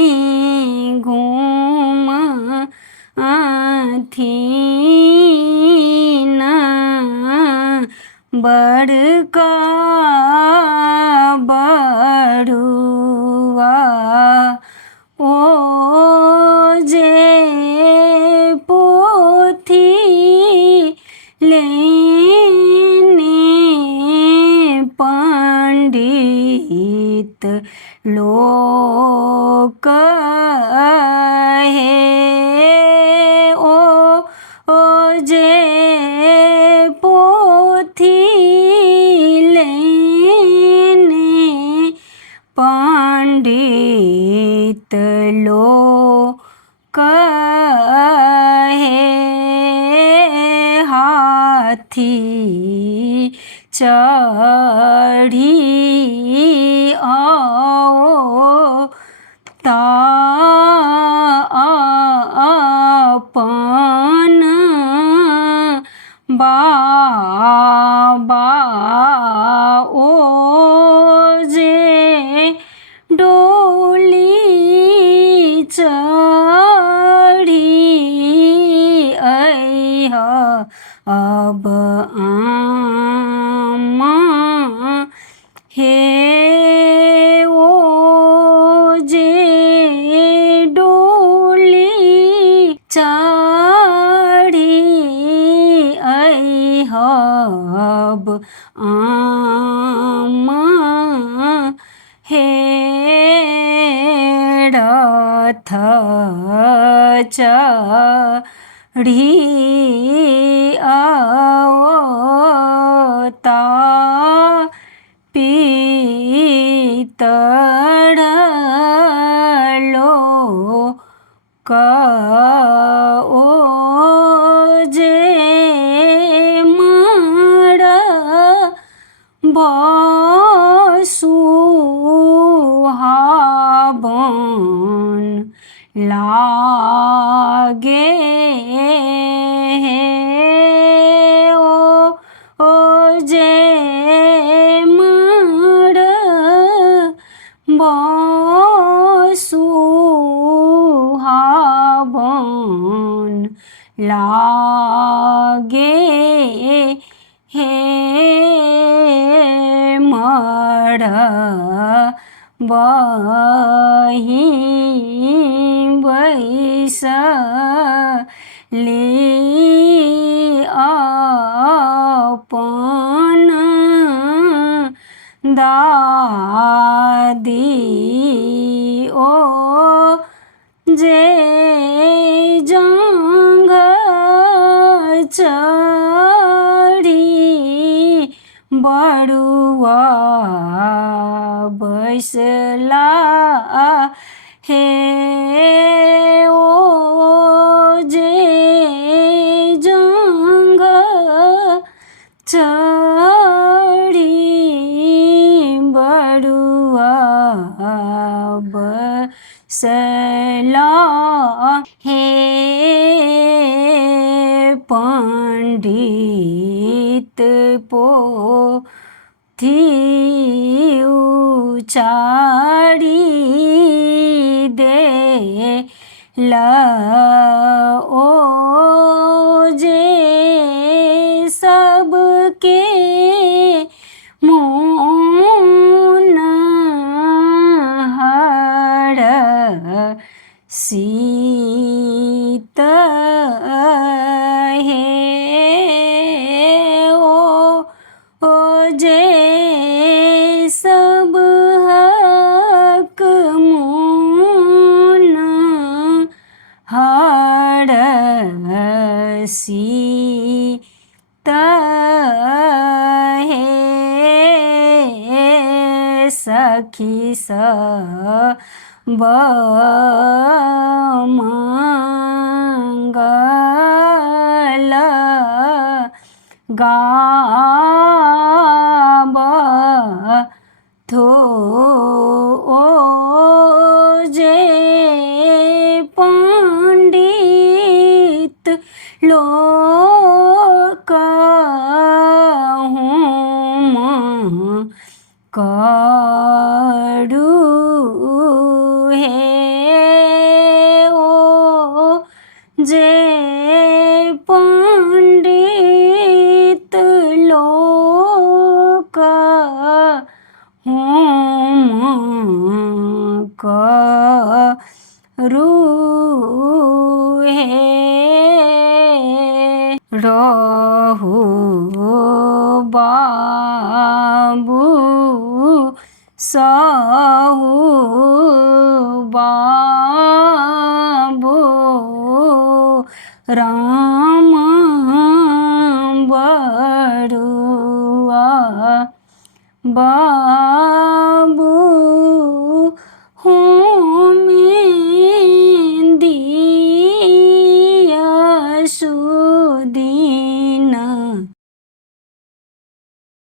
मरबहीं घूमथिन बड़का बड़ुआ ओ जे पोथी लेने पंडित लोक हे ओ जे पोथी लेने पंडित लोक हे हाथी चढ़ी आओ ता अपन बाबा ओ जे डोली चढ़ी अइह अब आमा हे ओ जे डोली चढ़ी अइह अब आमा हे रथ चढ़ी आवता पीतड़ लोक ओ जे सुहावन लागे ओ जे सुहावन लागे हे मरबहीं बैसली अपन दादी ओ जे जंघ चढ़ी बड़ुआ बैसला हे ओ जे जंघ चढ़ी बड़ुआ बैसला हे पंडित पोथी उचारी दे ओ जे सबके मोन हर सीत हे ओ जे सब हक मोन हर सीत हे सखी सब मंगल गाबथो ओ जे पंडित लोक કડું હે ઓ જે પંડિત લોક હોમ કરું હે રહુ બાબુ સહુ બાબુ રામ બડુઆ